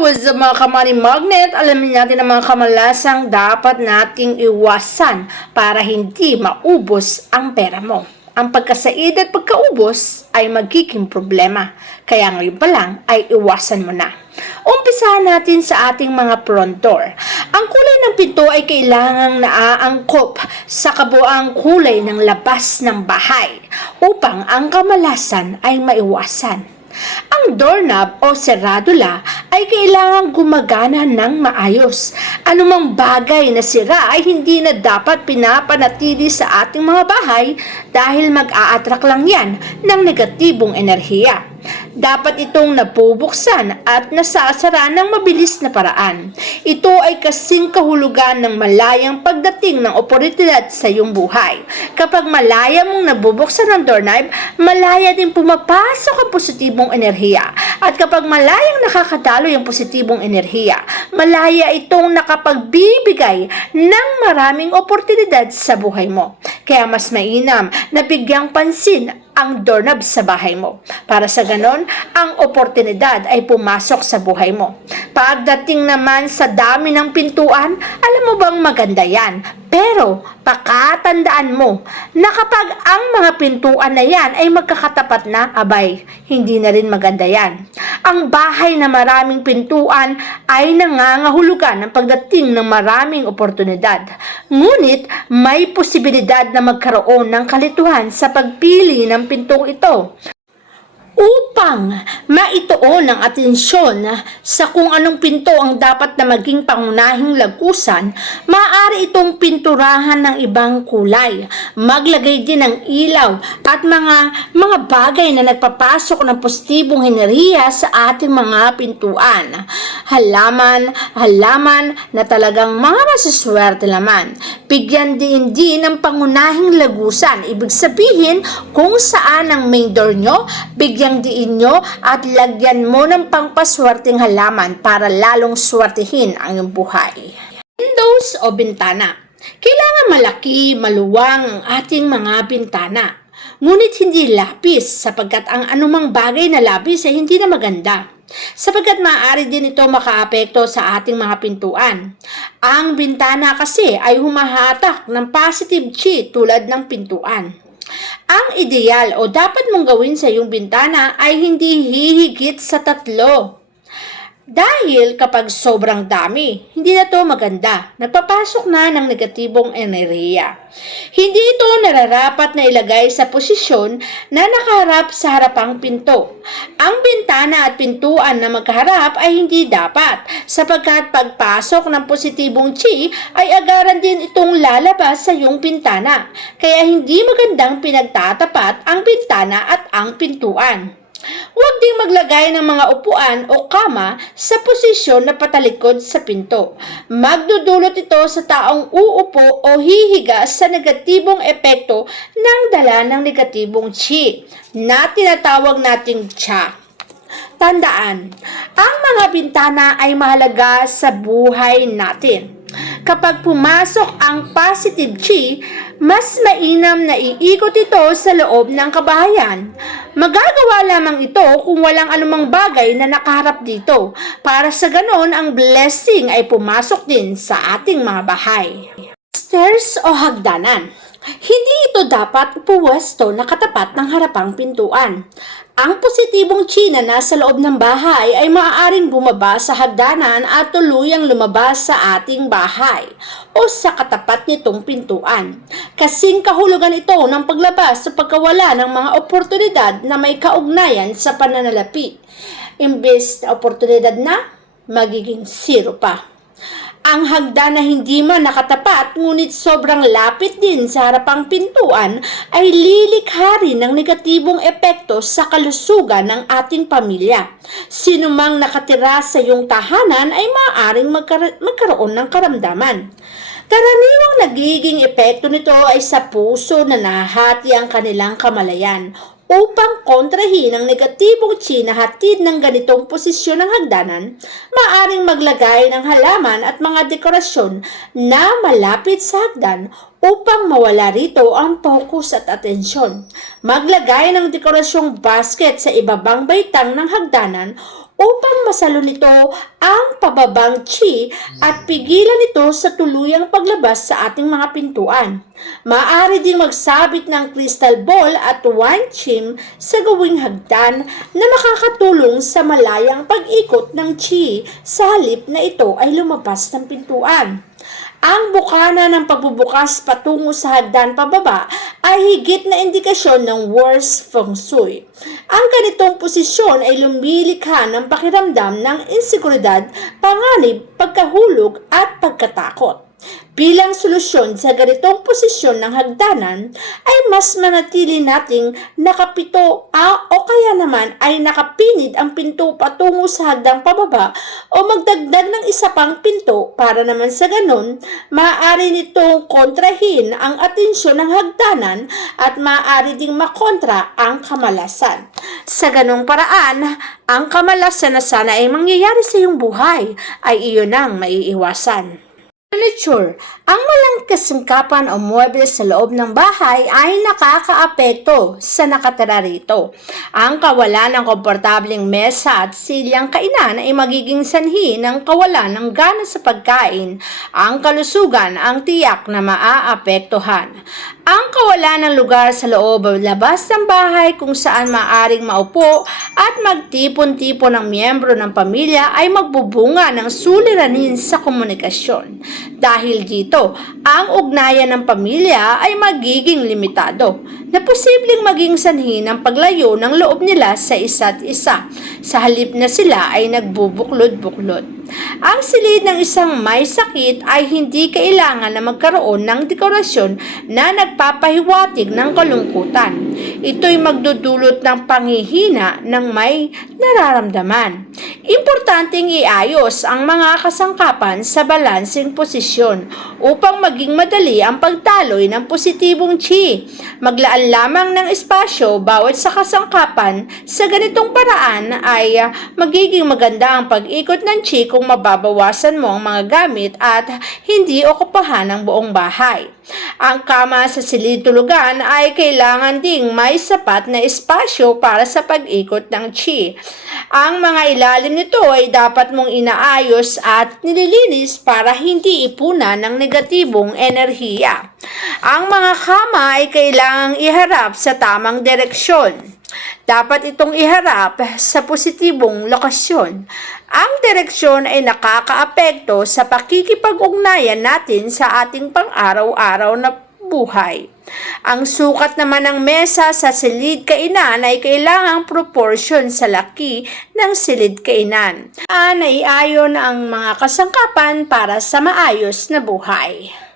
what's up mga kamani magnet? Alamin natin ang mga kamalasang dapat nating iwasan para hindi maubos ang pera mo. Ang pagkasaid at pagkaubos ay magiging problema. Kaya ngayon pa lang ay iwasan mo na. Umpisahan natin sa ating mga front door. Ang kulay ng pinto ay kailangang naaangkop sa kabuang kulay ng labas ng bahay upang ang kamalasan ay maiwasan. Ang doorknob o seradula ay kailangang gumagana ng maayos. Anumang bagay na sira ay hindi na dapat pinapanatili sa ating mga bahay dahil mag-a-attract lang yan ng negatibong enerhiya. Dapat itong napubuksan at nasasara ng mabilis na paraan. Ito ay kasing kahulugan ng malayang pagdating ng oportunidad sa iyong buhay. Kapag malaya mong nabubuksan ang doorknob, malaya din pumapasok ang positibong enerhiya. At kapag malayang nakakadalo yung positibong enerhiya, malaya itong nakapagbibigay ng maraming oportunidad sa buhay mo. Kaya mas mainam na bigyang pansin ang doorknob sa bahay mo. Para sa ganon, ang oportunidad ay pumasok sa buhay mo. Pagdating naman sa dami ng pintuan, alam mo bang maganda yan? Pero, pakatandaan mo na kapag ang mga pintuan na yan ay magkakatapat na, abay, hindi na rin maganda yan. Ang bahay na maraming pintuan ay nangangahulugan ng pagdating ng maraming oportunidad. Ngunit, may posibilidad na magkaroon ng kalituhan sa pagpili ng pintong ito. Upang maituon ang atensyon sa kung anong pinto ang dapat na maging pangunahing lagusan, maaari itong pinturahan ng ibang kulay. Maglagay din ng ilaw at mga bagay na nagpapasok ng positibong enerhiya sa ating mga pintuan. Halaman na talagang mga masaswerte naman. Bigyan din ng pangunahing lagusan. Ibig sabihin, kung saan ang main door nyo, bigyan diin nyo at lagyan mo ng pangpaswerteng halaman para lalong swertihin ang iyong buhay. Windows o bintana. Kailangan malaki, maluwang ang ating mga bintana. Ngunit hindi lapis sapagkat ang anumang bagay na lapis ay hindi na maganda. Sapagkat maaari din ito makaapekto sa ating mga pintuan. Ang bintana kasi ay humahatak ng positive chi tulad ng pintuan. Ang ideal o dapat mong gawin sa iyong bintana ay hindi hihigit sa 3. Dahil kapag sobrang dami, hindi na ito maganda. Nagpapasok na ng negatibong enerhiya. Hindi ito nararapat na ilagay sa posisyon na nakaharap sa harapang pinto. Ang bintana at pintuan na magkaharap ay hindi dapat sapagkat pagpasok ng positibong chi ay agaran din itong lalabas sa iyong bintana. Kaya hindi magandang pinagtatapat ang bintana at ang pintuan. Huwag ding maglagay ng mga upuan o kama sa posisyon na patalikod sa pinto. Magdudulot ito sa taong uupo o hihiga sa negatibong epekto ng dala ng negatibong chi na tinatawag nating cha. Tandaan, ang mga bintana ay mahalaga sa buhay natin. Kapag pumasok ang positive chi, mas mainam na iikot ito sa loob ng kabahayan. Magagawa lamang ito kung walang anumang bagay na nakaharap dito. Para sa ganon, ang blessing ay pumasok din sa ating mga bahay. Stairs o hagdanan. Hindi ito dapat puwesto na katapat ng harapang pintuan. Ang positibong chi na nasa loob ng bahay ay maaaring bumaba sa hagdanan at tuluyang lumabas sa ating bahay o sa katapat nitong pintuan. Kasing kahulugan ito ng paglabas sa pagkawala ng mga oportunidad na may kaugnayan sa pananalapi. Imbes na oportunidad na, magiging 0 pa. Ang hagdan na hindi man nakatapat ngunit sobrang lapit din sa harapang pintuan ay lilikha rin ng negatibong epekto sa kalusugan ng ating pamilya. Sino mang nakatira sa iyong tahanan ay maaaring magkaroon ng karamdaman. Karaniwang nagiging epekto nito ay sa puso na nahati ang kanilang kamalayan. Upang kontrahin ang negatibong chi na hatid ng ganitong posisyon ng hagdanan, maaaring maglagay ng halaman at mga dekorasyon na malapit sa hagdan upang mawala rito ang focus at atensyon. Maglagay ng dekorasyong basket sa ibabang baitang ng hagdanan upang masalo nito ang pababang chi at pigilan ito sa tuluyang paglabas sa ating mga pintuan. Maaari ding magsabit ng crystal ball at wine chim sa gawing hagdan na makakatulong sa malayang pag-ikot ng chi sa halip na ito ay lumabas ng pintuan. Ang bukana ng pagbubukas patungo sa hagdan pababa ay higit na indikasyon ng worst feng shui. Ang ganitong posisyon ay lumilikha ng pakiramdam ng insekuridad, panganib, pagkahulog at pagkatakot. Bilang solusyon sa ganitong posisyon ng hagdanan ay mas manatili nating nakapito o kaya naman ay nakapinid ang pinto patungo sa hagdang pababa o magdagdag ng isa pang pinto para naman sa ganun, maaari nitong kontrahin ang atensyon ng hagdanan at maaari ding makontra ang kamalasan. Sa ganung paraan, ang kamalasan na sana ay mangyayari sa iyong buhay ay iyon ang maiiwasan. Furniture. Ang walang kasangkapan o mueble sa loob ng bahay ay nakakaapekto sa nakatira rito. Ang kawalan ng komportableng mesa at silyang kainan ay magiging sanhi ng kawalan ng gana sa pagkain. Ang kalusugan ang tiyak na maaapektuhan. Ang kawalan ng lugar sa loob o labas ng bahay kung saan maaring maupo at magtipon-tipon ng miyembro ng pamilya ay magbubunga ng suliranin sa komunikasyon. Dahil dito, ang ugnayan ng pamilya ay magiging limitado na posibleng maging sanhi ng paglayo ng loob nila sa isa't isa sa halip na sila ay nagbubuklod-buklod. Ang silid ng isang may sakit ay hindi kailangan na magkaroon ng dekorasyon na nagpapahiwatig ng kalungkutan. Ito'y magdudulot ng panghihina ng may nararamdaman. Importanteng iayos ang mga kasangkapan sa balansing posisyon upang maging madali ang pagtaloy ng positibong chi. Maglaan lamang ng espasyo bawat sa kasangkapan. Sa ganitong paraan ay magiging maganda ang pag-ikot ng chi kung mababawasan mo ang mga gamit at hindi okupahan ang buong bahay. Ang kama sa silid tulugan ay kailangan ding may sapat na espasyo para sa pag-ikot ng chi. Ang mga ilalim nito ay dapat mong inaayos at nililinis para hindi ipunan ng negatibong enerhiya. Ang mga kama ay kailangang iharap sa tamang direksyon. Dapat itong iharap sa positibong lokasyon. Ang direksyon ay nakakaapekto sa pakikipag-ugnayan natin sa ating pang-araw-araw na buhay. Ang sukat naman ng mesa sa silid kainan ay kailangang proportion sa laki ng silid kainan. Naiayon ang mga kasangkapan para sa maayos na buhay.